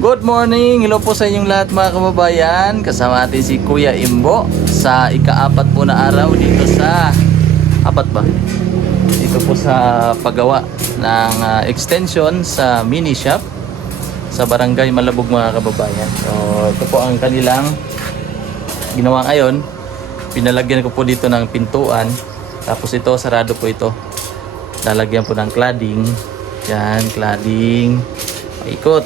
Good morning! Hello po sa inyong lahat mga kababayan. Kasama natin si Kuya Imbo sa ika-4 po na araw dito sa dito po sa paggawa ng extension sa mini shop sa Barangay Malabog mga kababayan. So ito po ang kanilang ginawa ngayon. Pinalagyan ko po dito ng pintuan. Tapos ito sarado po ito. Lalagyan po ng cladding. Yan, cladding. Paikot.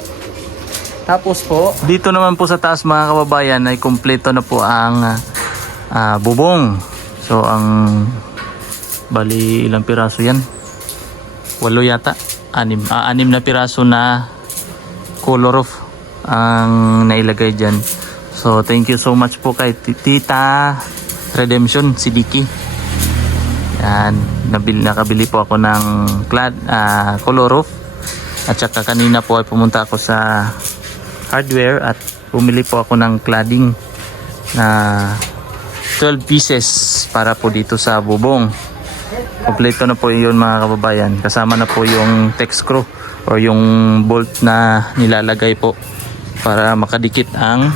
Tapos po, dito naman po sa taas mga kababayan ay kumpleto na po ang bubong. So ang bali ilang piraso yan? 8 yata. 6 na piraso na color roof ang nailagay dyan. So thank you so much po kay Tita Redemption Sidiki. Yan, nakabili po ako ng color roof. At saka kanina po ay pumunta ako sa hardware at bumili po ako ng cladding na 12 pieces para po dito sa bubong. Kompleto na po yun mga kababayan. Kasama na po yung text screw o yung bolt na nilalagay po para makadikit ang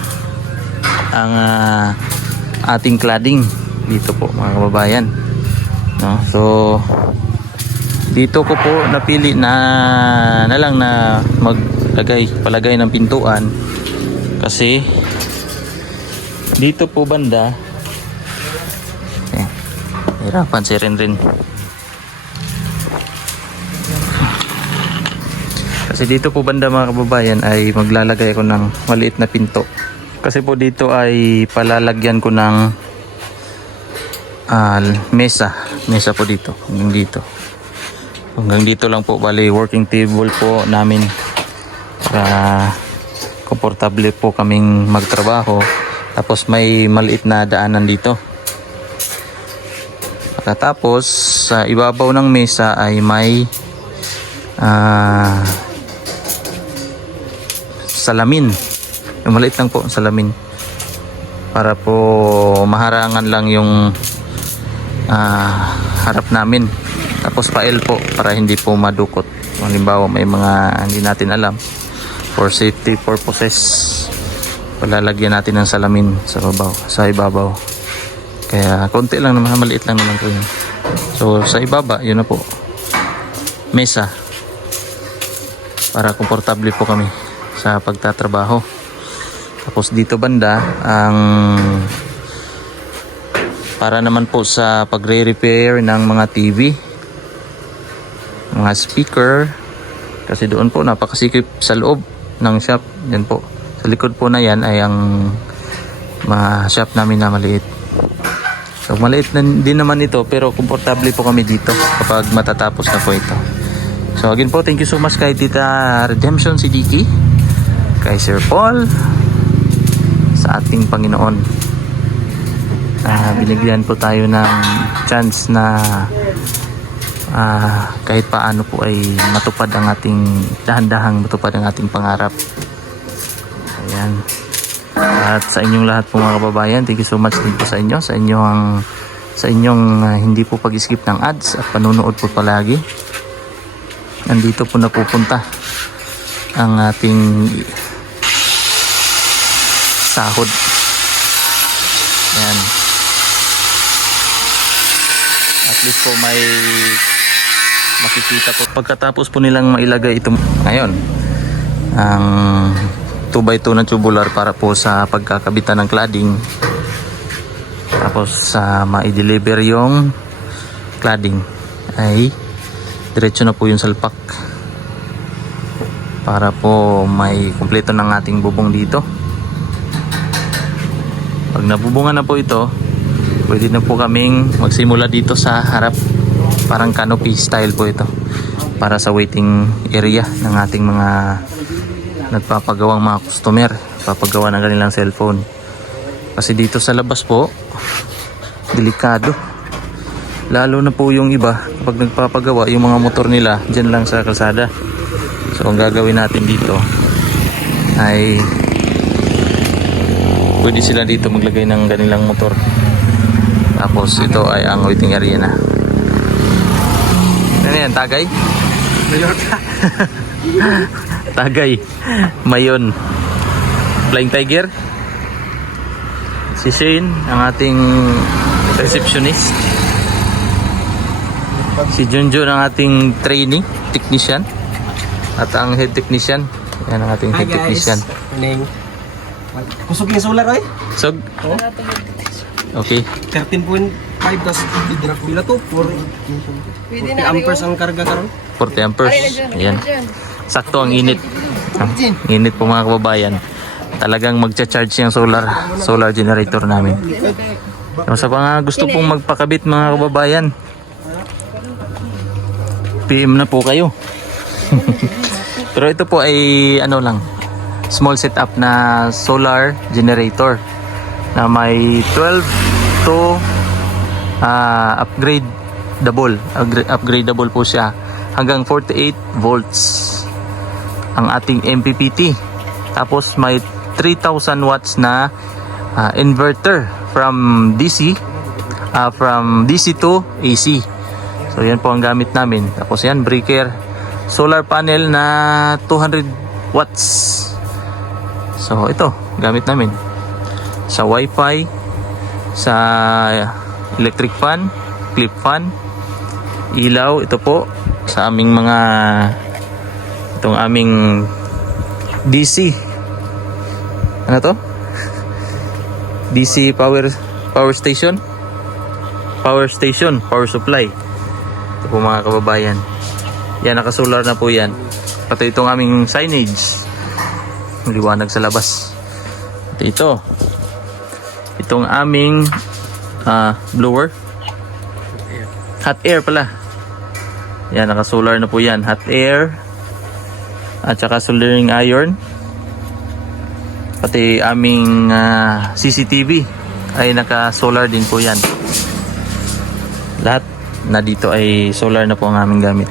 ating cladding dito po mga kababayan. No? So dito ko po napili na lang na palagay ng pintuan kasi dito po banda hirapan si Rin. Kasi dito po banda mga kababayan ay maglalagay ako ng maliit na pinto kasi po dito ay palalagyan ko ng mesa po dito hanggang dito lang po, bali working table po namin para komportable po kaming magtrabaho. Tapos may maliit na daanan dito. Pagkatapos sa ibabaw ng mesa ay may salamin. Yung maliit lang po salamin para po maharangan lang yung harap namin. Tapos file po para hindi po madukot. Halimbawa may mga hindi natin alam, for safety purposes palalagyan natin ng salamin sa ibabaw. Kaya konti lang naman, maliit lang naman po yun. So sa ibaba yun na po, mesa para komportable po kami sa pagtatrabaho. Tapos dito banda ang para naman po sa pagre-repair ng mga TV, mga speaker, kasi doon po napakasikip sa loob ng shop. Yan po sa likod po na yan ay ang shop namin na maliit. So maliit na din naman ito pero komportable po kami dito kapag matatapos na po ito. So again po, thank you so much kay Tita Redemption Sidiki, kay Sir Paul, sa ating Panginoon. Binigyan po tayo ng chance na kahit paano po ay matupad ang ating dahan-dahang matupad ang ating pangarap. Ayan. At sa inyong lahat po mga kababayan, thank you so much din po sa inyo, sa inyong hindi po pag-skip ng ads at panunood po palagi. Nandito po napupunta ang ating sahod. Ayan. At least po may makikita po pagkatapos po nilang mailagay ito ngayon ang 2x2 na tubular para po sa pagkakabitan ng cladding. Tapos ma-deliver yung cladding ay diretso na po yung salpak para po may kumpleto ng ating bubong dito. Pag nabubungan na po ito, pwede na po kaming magsimula dito sa harap. Parang canopy style po ito para sa waiting area ng ating mga nagpapagawang mga customer, papagawa ng kanilang cellphone. Kasi dito sa labas po, delikado. Lalo na po yung iba, kapag nagpapagawa, yung mga motor nila dyan lang sa kalsada. So ang gagawin natin dito ay pwede sila dito maglagay ng kanilang motor. Tapos ito ay ang waiting area na. Ano yan, tagay? Tagay. Mayon. Flying Tiger. Si Shane, ang ating receptionist. Si Junjun, ang ating trainee, technician. At ang head technician. Yan ang ating head technician. Kusog yung solar ay? So, okay. 13.5 tas pila to 40 amperes ang karga karon. 40 amperes. Ayan. Sakto ang init. Init po mga kababayan. Talagang magcha-charge yung solar generator namin. So, sa mga gusto pong magpakabit mga kababayan, PM na po kayo. Pero ito po ay ano lang, small setup na solar generator na may 12 to upgradable po siya hanggang 48 volts ang ating MPPT. Tapos may 3,000 watts na inverter from DC to AC. So yan po ang gamit namin. Tapos yan, breaker, solar panel na 200 watts. So ito, gamit namin sa wifi, sa electric fan, clip fan, ilaw. Ito po sa aming itong aming DC, ano to? DC power station, power supply. Ito po mga kababayan, yan, nakasolar na po yan. Pati itong aming signage, liwanag sa labas. At itong aming blower, hot air pala. Yan, naka-solar na po yan. Hot air at saka soldering iron. Pati aming CCTV ay naka-solar din po yan. Lahat na dito ay solar na po ang aming gamit.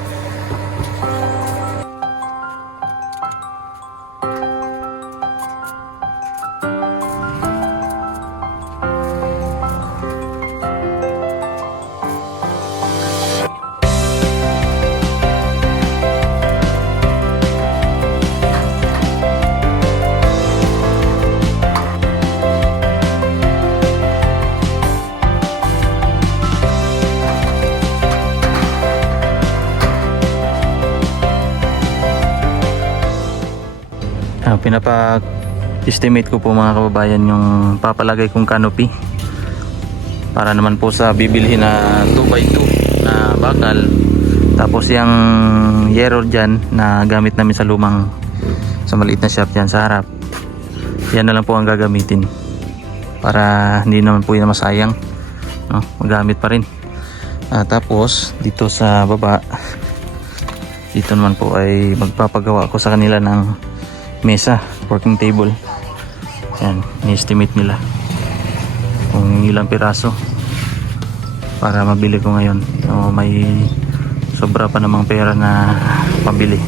Pinapa-estimate ko po mga kababayan yung papalagay kong canopy para naman po sa bibilhin na 2x2 na bakal. Tapos yung yero dyan na gamit namin sa maliit na shop dyan sa harap, yan na lang po ang gagamitin para hindi naman po yun masayang, no? Magamit pa rin. Tapos dito sa baba, dito naman po ay magpapagawa ko sa kanila ng mesa, working table. Yan, ni-estimate nila kung ilang piraso para mabili ko ngayon. So may sobra pa namang pera na pabili.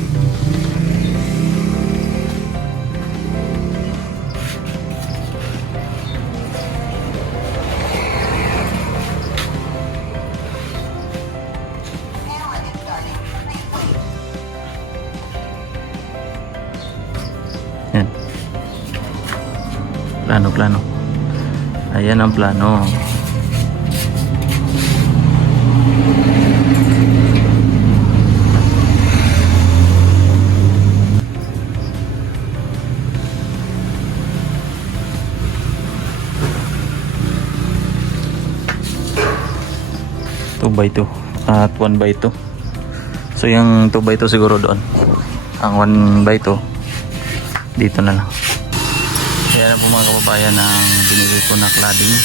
Yan. Plano. Ayan ang plano. Two by two at 1x2. So yung 2x2 siguro doon. Ang 1x2 dito na lang. Kaya na po mga kababayan ang binili ko na cladding,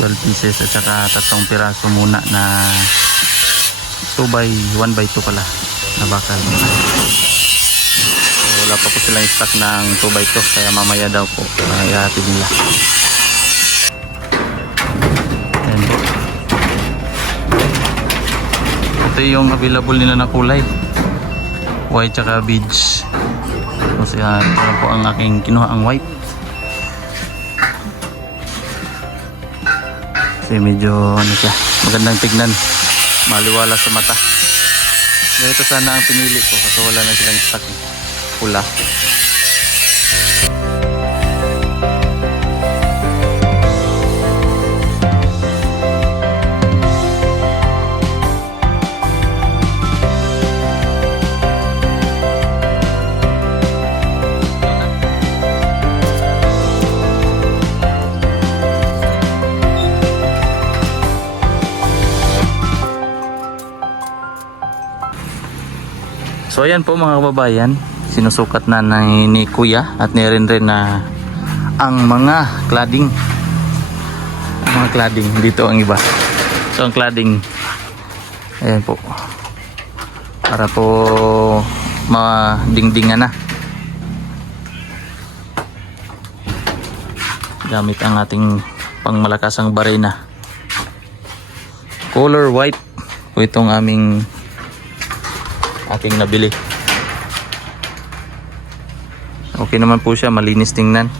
12 pieces at saka 3 piraso muna na 1x2 pala na bakal. So wala pa po silang stock ng 2x2 kaya mamaya daw po ihatid nila. Ayan po. Ito yung available nila na kulay, white tsaka beige. Kasi ito po ang aking kinuha, ang white. Kasi medyo ano siya, magandang tignan, maliwala sa mata. Ito sana ang pinili ko kasi wala na silang stock pula. So ayan po mga kababayan, sinusukat na ni Kuya at ni Renren na ang mga cladding. Ang mga cladding, dito ang iba. So ang cladding, ayan po, para po madingdingan na. Gamit ang ating pangmalakasang barena. Color white po itong aking nabili. Okay naman po siya, malinis tingnan.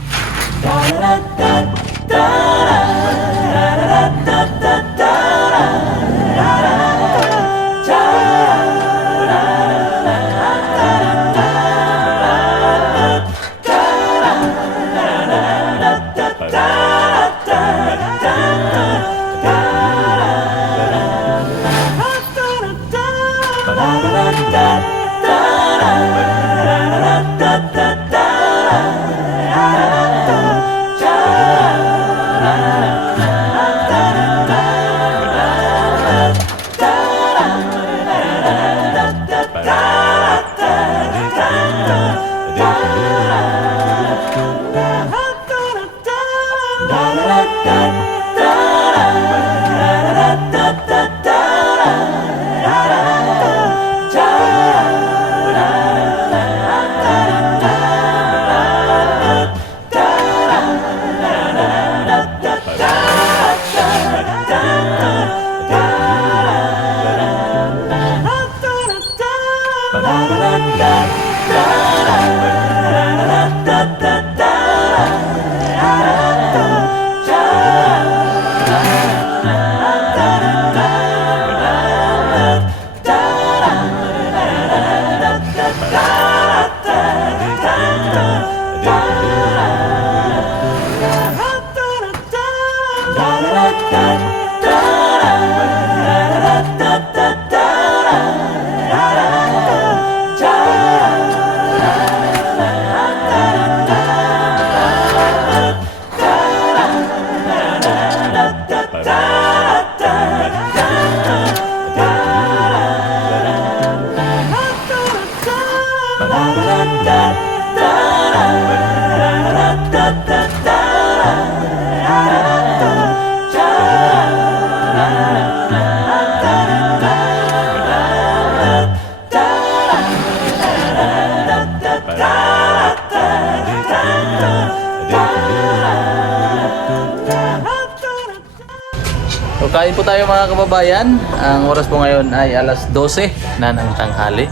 So kain po tayo mga kababayan. Ang oras po ngayon ay alas 12 na ng tanghali.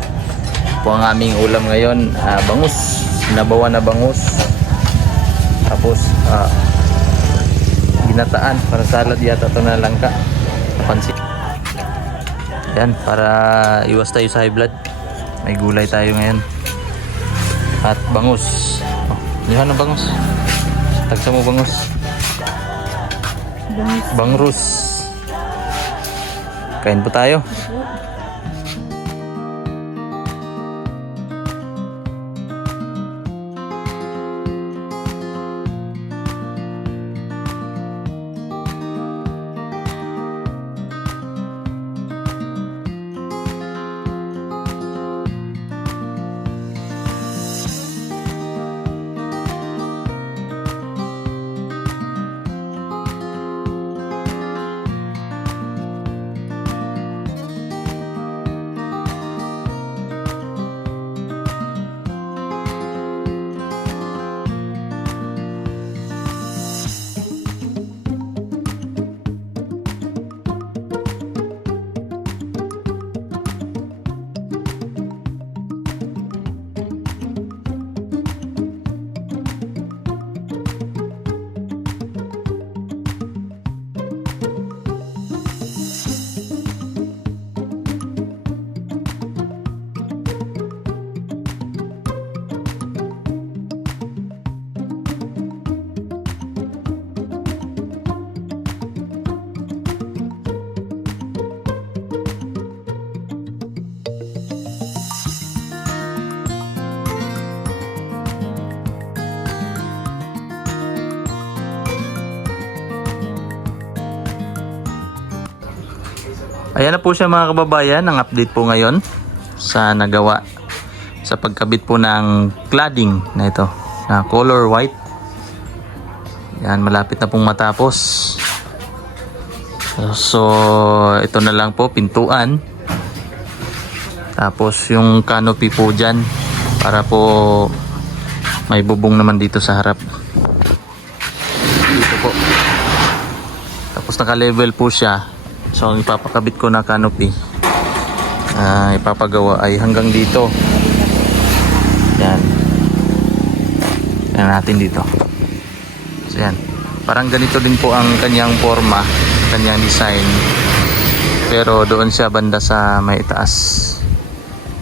Po ang aming ulam ngayon, bangus, sinabawan na bangus. Tapos ginataan, para salad yata ito na langka. Pansit. Yan, para iwas tayo sa high blood. May gulay tayo ngayon. At bangus. Yan ang bangus. Tagsa mo bangus. Bangrus. Kain po tayo. Ayan na po siya mga kababayan, ang update po ngayon sa nagawa sa pagkabit po ng cladding na ito, na color white. Yan, malapit na pong matapos. So, ito na lang po, pintuan. Tapos yung canopy po dyan, para po may bubong naman dito sa harap. Dito po. Tapos naka-level po siya. So, ang ipapakabit ko na canopy, ipapagawa ay hanggang dito. Yan. Yan natin dito. So, yan. Parang ganito din po ang kanyang forma, kanyang design. Pero doon siya banda sa may taas.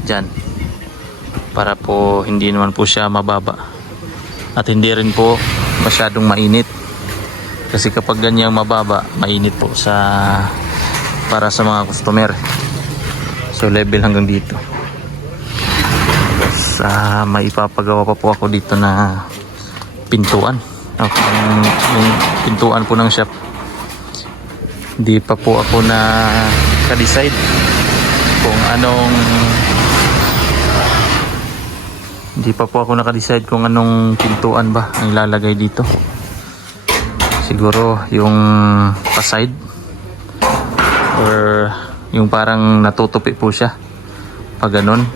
Diyan. Para po hindi naman po siya mababa. At hindi rin po masyadong mainit. Kasi kapag ganyang mababa, mainit po para sa mga customer. So level hanggang dito. Tapos may ipapagawa pa po ako dito na pintuan. Yung pintuan po ng shop. Hindi pa po ako ka-decide kung anong pintuan ba ang ilalagay dito. Siguro yung pa-side or yung parang natutupi po siya pag ganun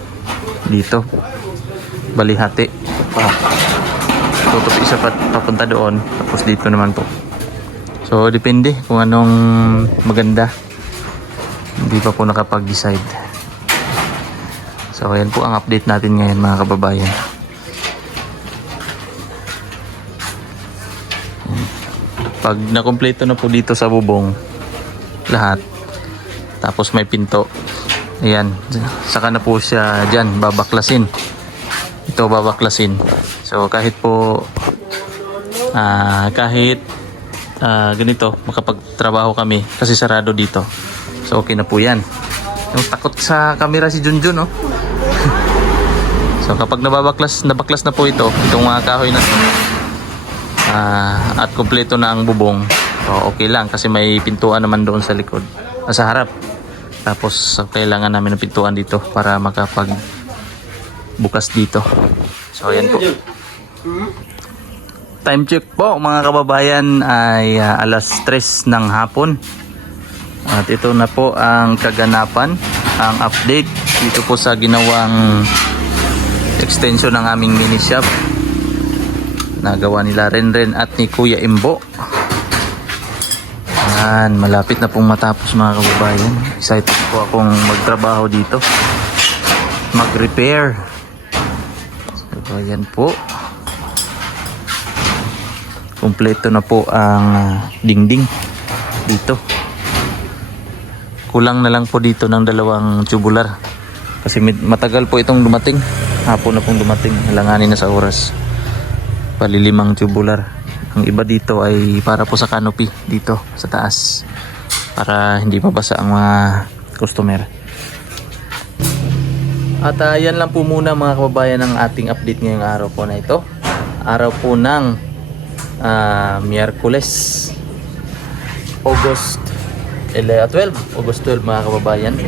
dito, balihati tutupi siya papunta doon, tapos dito naman po. So depende kung anong maganda, hindi pa po nakapag-decide. So ayan po ang update natin ngayon mga kababayan. Pag nakumpleto na po dito sa bubong lahat, tapos may pinto, ayan, saka na po siya dyan babaklasin. Ito babaklasin. So kahit po ganito makapagtrabaho kami kasi sarado dito, so okay na po yan. Yung takot sa camera si Junjun, no? So kapag nabaklas na po itong mga kahoy na at kumpleto na ang bubong, so okay lang kasi may pintuan naman doon sa likod, sa harap. Tapos kailangan namin ng pintuan dito para makapag bukas dito. So ayan po. Time check po mga kababayan ay alas 3 ng hapon. At ito na po ang kaganapan, ang update dito po sa ginawang extension ng aming mini shop. Nagawa nila Renren at ni Kuya Imbo. Yan, malapit na pong matapos mga kababayan. Excited po akong magtrabaho dito, mag-repair. So ayan po, kumpleto na po ang dingding dito. Kulang na lang po dito ng 2 tubular kasi matagal po itong dumating, hapon na pong dumating, halanganin na sa oras. Bali 5 tubular. Ang iba dito ay para po sa canopy dito sa taas, para hindi mabasa ang mga customer. At yan lang po muna mga kababayan ang ating update ngayong araw po na ito. Araw po ng Miyerkules, August 12 mga kababayan.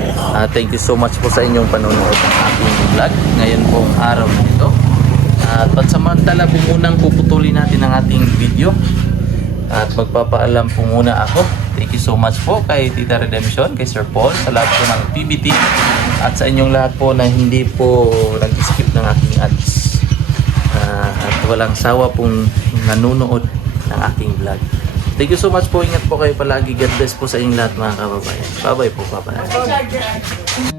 Thank you so much po sa inyong panonood ng ating vlog ngayon pong araw na ito. At pansamantala po munang puputulin natin ang ating video at magpapaalam po muna ako. Thank you so much po kay Tita Redemption, kay Sir Paul, sa lahat po ng PBT at sa inyong lahat po na hindi po nag-skip ng aking ads at walang sawa pong nanonood ng aking vlog. Thank you so much po. Ingat po kayo palagi. God bless po sa inyong lahat mga kababayan. Bye bye po. Bye bye.